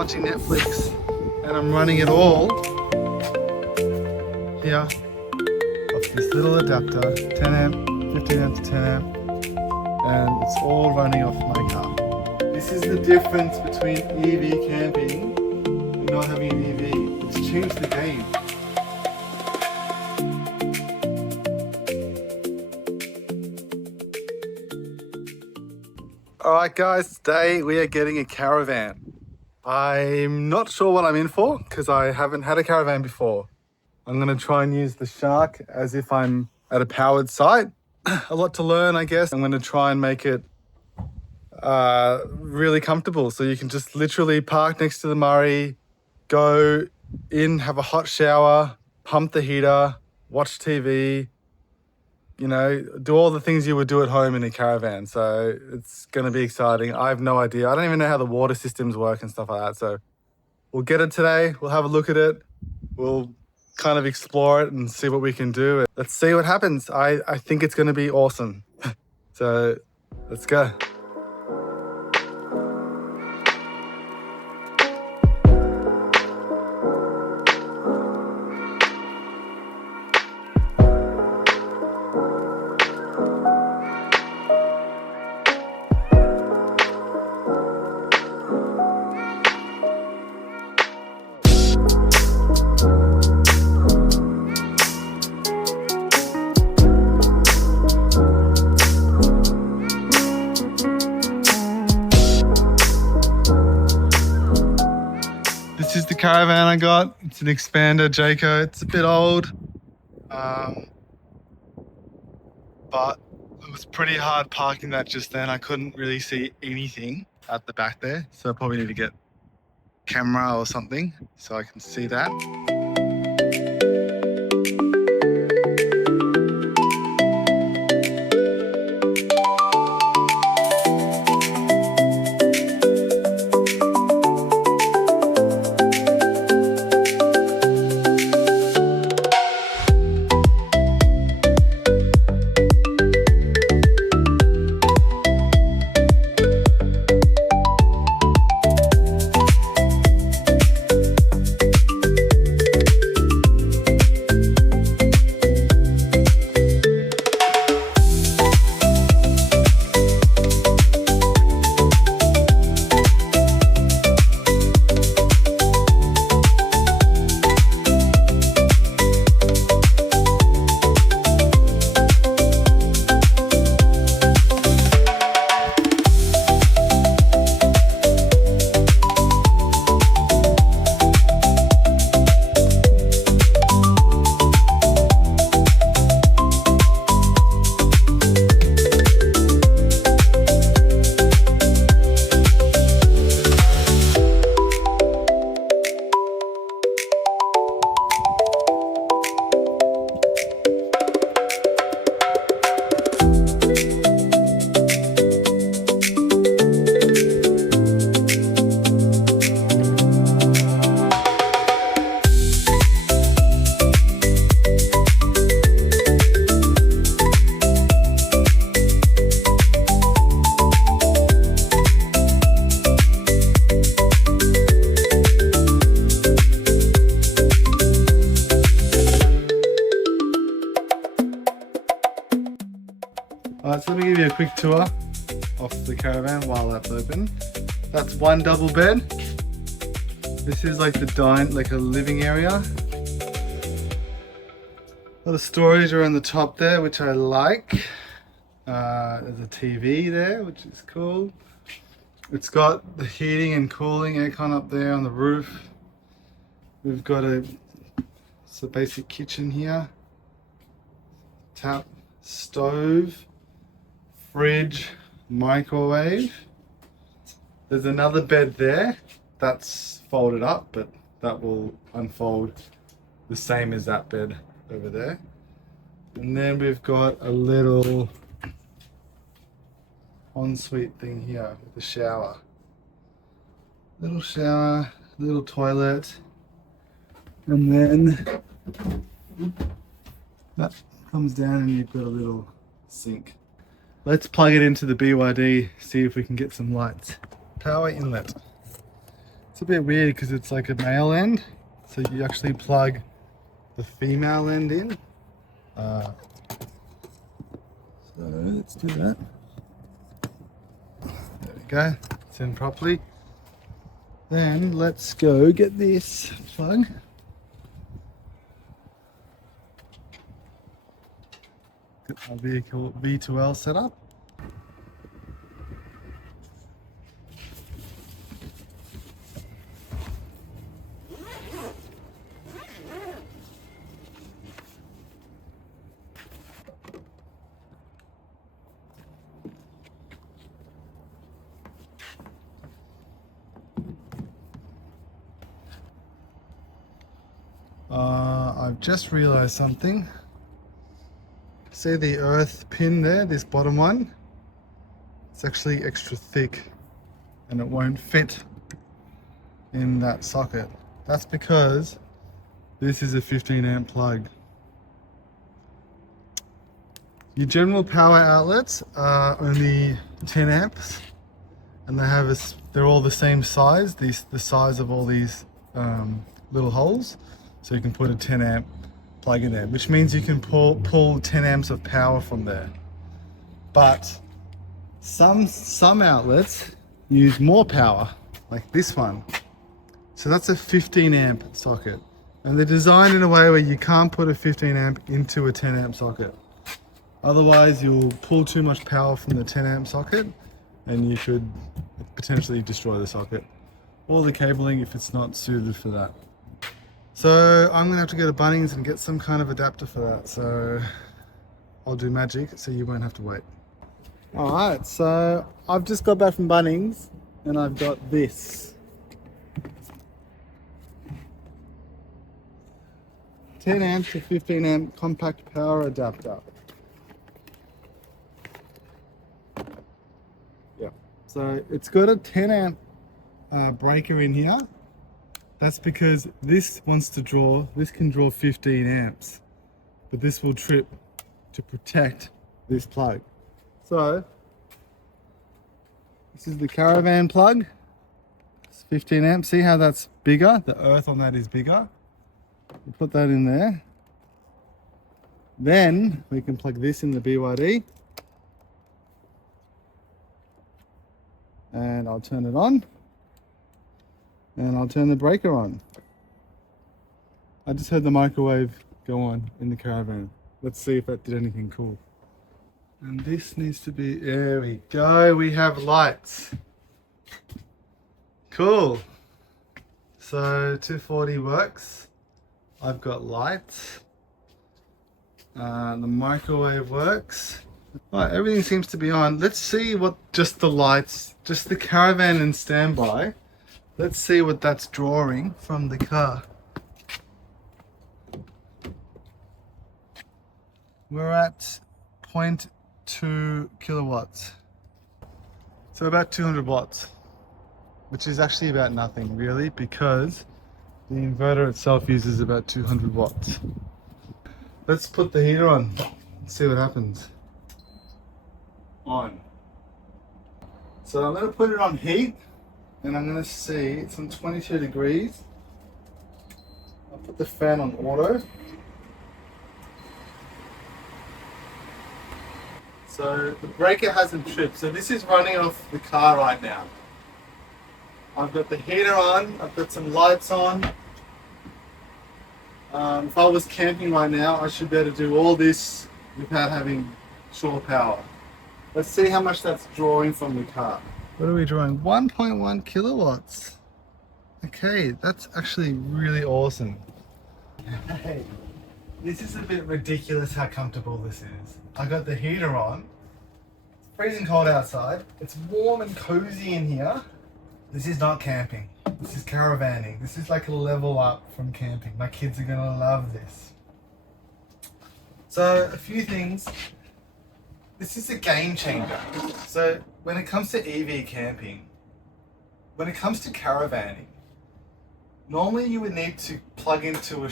watching Netflix, and I'm running it all here off this little adapter, 10 amp, 15 amp to 10 amp, and it's all running off my car. This is the difference between EV camping and not having an EV. It's changed the game. Alright guys, today we are getting a Caravan. I'm not sure what I'm in for because I haven't had a Caravan before. I'm going to try and use the Shark as if I'm at a powered site. A lot to learn, I guess. I'm going to try and make it really comfortable so you can just literally park next to the Murray, go in, have a hot shower, pump the heater, watch TV, you know, do all the things you would do at home in a Caravan. So it's going to be exciting. I have no idea. I don't even know how the water systems work and stuff like that. So we'll get it today. We'll have a look at it. We'll kind of explore it and see what we can do. Let's see what happens. I think it's going to be awesome. So let's go. This is the Caravan I got. It's an Expander Jayco. It's a bit old, but it was pretty hard parking that just then. I couldn't really see anything at the back there, so I probably need to get camera or something so I can see that. Alright, so let me give you a quick tour of the Caravan while that's open. That's one double bed. This is like like a living area. A lot of storage around the top there, which I like. There's a TV there, which is cool. It's got the heating and cooling aircon up there on the roof. We've got a basic kitchen here. Tap, stove, fridge, microwave. There's another bed there that's folded up, but that will unfold the same as that bed over there. And then we've got a little ensuite thing here with a shower. Little shower, little toilet, and then that comes down and you've got a little sink. Let's plug it into the BYD, see if we can get some lights. Power inlet. It's a bit weird because it's like a male end, so you actually plug the female end in. So let's do that. There we go, it's in properly. Then let's go get this plug. Get my vehicle V2L set up. I've just realized something. See the earth pin there, this bottom one? It's actually extra thick and it won't fit in that socket. That's because this is a 15 amp plug. Your general power outlets are only 10 amps and they're all the same size, the size of all these little holes. So you can put a 10 amp plug in there, which means you can pull 10 amps of power from there. But some outlets use more power, like this one. So that's a 15 amp socket. And they're designed in a way where you can't put a 15 amp into a 10 amp socket. Otherwise you'll pull too much power from the 10 amp socket and you could potentially destroy the socket or the cabling if it's not suited for that. So I'm gonna have to go to Bunnings and get some kind of adapter for that. So I'll do magic so you won't have to wait. All right, so I've just got back from Bunnings and I've got this. 10 amp to 15 amp compact power adapter. Yeah, so it's got a 10 amp breaker in here. That's because this can draw 15 amps, but this will trip to protect this plug. So this is the Caravan plug. It's 15 amps. See how that's bigger? The earth on that is bigger. We'll put that in there. Then we can plug this in the BYD. And I'll turn it on. And I'll turn the breaker on. I just heard the microwave go on in the Caravan. Let's see if that did anything cool. And this needs to be, there we go, we have lights. Cool. So 240 works. I've got lights. The microwave works. All right, everything seems to be on. Let's see what just the lights, just the Caravan and standby. Let's see what that's drawing from the car. We're at 0.2 kilowatts. So about 200 watts, which is actually about nothing really because the inverter itself uses about 200 watts. Let's put the heater on and see what happens. On. So I'm going to put it on heat. And I'm going to see, it's on 22 degrees. I'll put the fan on auto. So the breaker hasn't tripped. So this is running off the car right now. I've got the heater on, I've got some lights on. If I was camping right now, I should be able to do all this without having shore power. Let's see how much that's drawing from the car. What are we drawing? 1.1 kilowatts. Okay, that's actually really awesome. Hey, this is a bit ridiculous how comfortable this is. I got the heater on. It's freezing cold outside. It's warm and cozy in here. This is not camping. This is caravanning. This is like a level up from camping. My kids are gonna love this. So a few things. This is a game changer. So when it comes to EV camping, when it comes to caravanning, normally you would need to plug into a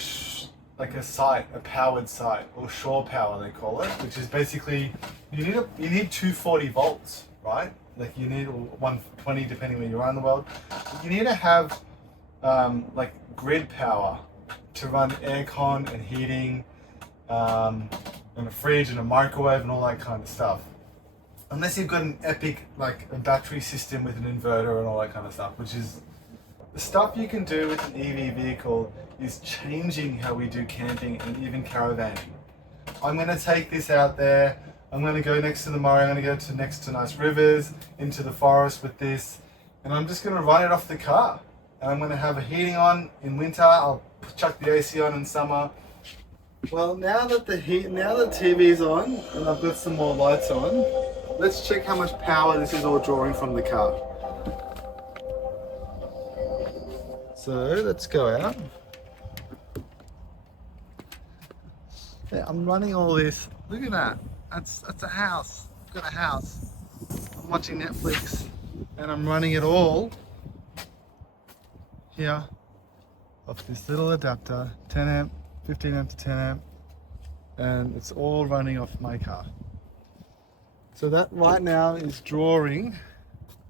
powered site, or shore power they call it, which is basically you need 240 volts, right? Like you need 120 depending where you are in the world. You need to have like grid power to run aircon and heating, and a fridge and a microwave and all that kind of stuff. Unless you've got an epic, like a battery system with an inverter and all that kind of stuff, which is the stuff you can do with an EV vehicle is changing how we do camping and even caravanning. I'm going to take this out there. I'm going to go next to the Murray. I'm going to go to next to nice rivers, into the forest with this, and I'm just going to run it off the car. And I'm going to have a heating on in winter. I'll chuck the AC on in summer. Well, now that the TV's on and I've got some more lights on, let's check how much power this is all drawing from the car. So let's go out. Yeah, I'm running all this. Look at that. That's a house. I've got a house. I'm watching Netflix and I'm running it all here off this little adapter, 10 amp, 15 amp to 10 amp, and it's all running off my car. So that right now is drawing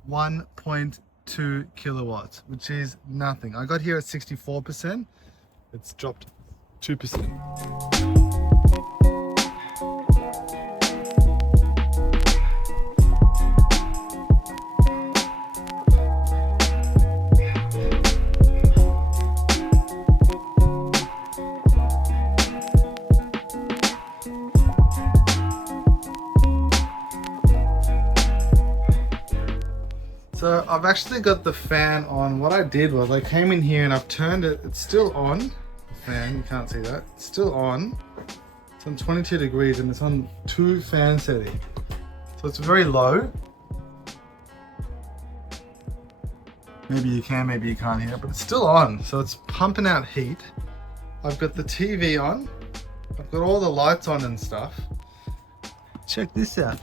1.2 kilowatts, which is nothing. I got here at 64%. It's dropped 2%. So I've actually got the fan on. What I did was I came in here and I've turned it. It's still on. The fan, you can't see that. It's still on. It's on 22 degrees and it's on 2 fan setting. So it's very low. Maybe you can, maybe you can't hear it, but it's still on. So it's pumping out heat. I've got the TV on. I've got all the lights on and stuff. Check this out.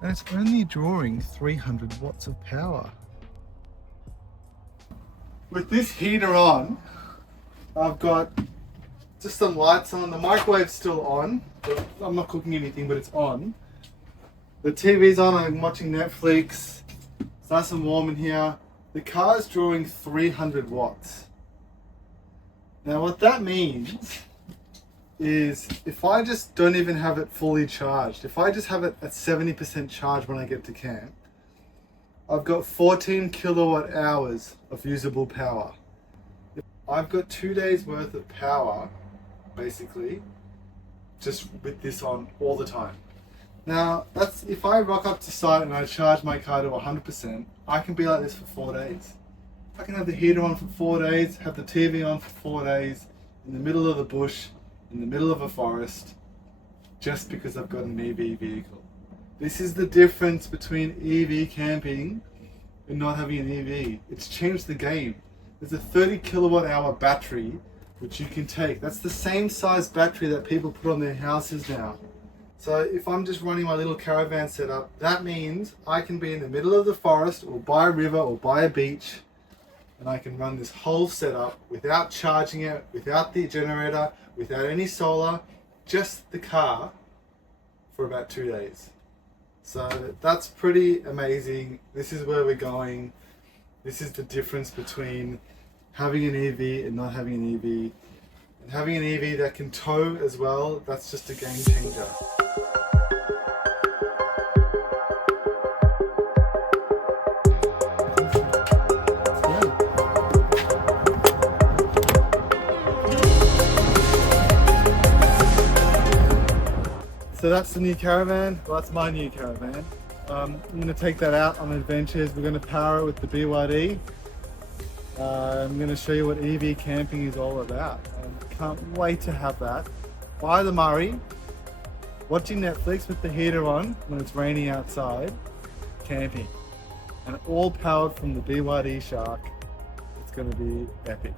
And it's only drawing 300 watts of power. With this heater on, I've got just some lights on. The microwave's still on. I'm not cooking anything, but it's on. The TV's on, I'm watching Netflix. It's nice and warm in here. The car's drawing 300 watts. Now what that means is if I just don't even have it fully charged, if I just have it at 70% charge when I get to camp, I've got 14 kilowatt hours of usable power. I've got 2 days worth of power, basically, just with this on all the time. Now, that's if I rock up to site and I charge my car to 100%, I can be like this for 4 days. I can have the heater on for 4 days, have the TV on for 4 days, in the middle of the bush, in the middle of a forest, just because I've got an EV vehicle. This is the difference between EV camping and not having an EV. It's changed the game. There's a 30 kilowatt hour battery which you can take. That's the same size battery that people put on their houses now. So if I'm just running my little caravan setup, that means I can be in the middle of the forest or by a river or by a beach, and I can run this whole setup without charging it, without the generator, without any solar, just the car for about 2 days. So that's pretty amazing. This is where we're going. This is the difference between having an EV and not having an EV. And having an EV that can tow as well, that's just a game changer. So that's the new Caravan. Well, that's my new Caravan. I'm going to take that out on adventures. We're going to power it with the BYD. I'm going to show you what EV camping is all about. I can't wait to have that by the Murray, watching Netflix with the heater on when it's raining outside, camping. And all powered from the BYD Shark. It's going to be epic.